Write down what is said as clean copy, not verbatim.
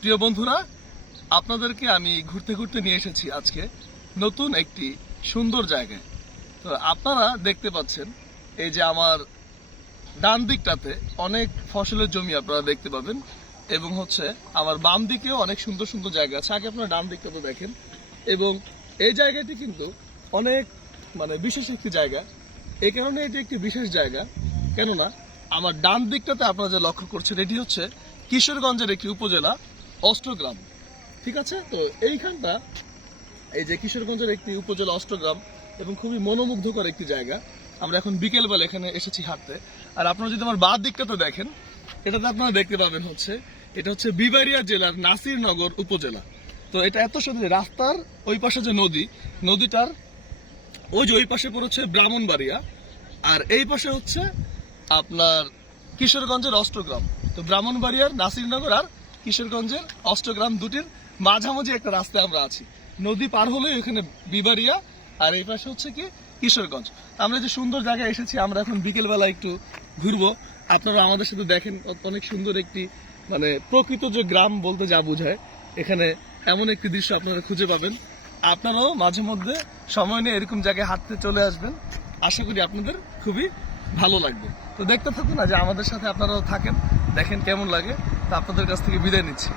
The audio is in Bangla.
প্রিয় বন্ধুরা, আপনাদেরকে আমি ঘুরতে ঘুরতে নিয়ে এসেছি আজকে নতুন একটি সুন্দর জায়গায়। তো আপনারা দেখতে পাচ্ছেন এই যে আমার ডান দিকটাতে অনেক ফসলের জমি আপনারা দেখতে পাবেন, এবং আমার বাম দিকেও অনেক সুন্দর সুন্দর জায়গা আছে। আগে আপনারা ডান দিকটাতে দেখেন, এবং এই জায়গাটি কিন্তু অনেক বিশেষ একটি জায়গা। এই কারণে এটি একটি বিশেষ জায়গা, কেননা আমার ডান দিকটাতে আপনারা যে লক্ষ্য করছেন এটি হচ্ছে কিশোরগঞ্জের একটি উপজেলা অষ্টগ্রাম। ঠিক আছে, তো এইখানটা এই যে কিশোরগঞ্জের একটি উপজেলা অষ্টগ্রাম, এবং খুবই মনোমুগ্ধকর একটি জায়গা। আমরা এখন বিকেলবেলা এখানে এসেছি হাঁটতে। আর আপনারা যদি আমার বাঁ দিকটাতে দেখেন, এটাতে আপনারা দেখতে পাবেন এটা হচ্ছে বিবাড়িয়া জেলার নাসিরনগর উপজেলা। তো এটা এত সুন্দর, রাস্তার ওই পাশে যে নদীটার ওই পাশে পড়েছে ব্রাহ্মণবাড়িয়া, আর এই পাশে হচ্ছে আপনার কিশোরগঞ্জের অষ্টগ্রাম। তো ব্রাহ্মণবাড়িয়ার নাসিরনগর আর কিশোরগঞ্জের অষ্টগ্রাম দুটির মাঝামাঝি একটা রাস্তায় আমরা আছি। নদী পার হলেই এখানে বিবাড়িয়া, আর এই পাশে হচ্ছে কি কিশোরগঞ্জ। আমরা যে সুন্দর জায়গায় এসেছি, আমরা এখন বিকেলবেলা একটু ঘুরবো। আপনারা আমাদের সাথে দেখেন, অনেক সুন্দর একটি প্রকৃত যে গ্রাম বলতে যা বোঝায়, এখানে এমন একটি দৃশ্য আপনারা খুঁজে পাবেন। আপনারাও মাঝে মধ্যে সময় নিয়ে এরকম জায়গায় হাঁটতে চলে আসবেন। আশা করি আপনাদের খুবই ভালো লাগবে। তো দেখতে থাকুন না যে আমাদের সাথে আপনারাও থাকেন, দেখেন কেমন লাগে। তা আপনাদের কাছ থেকে বিদায় নিচ্ছি।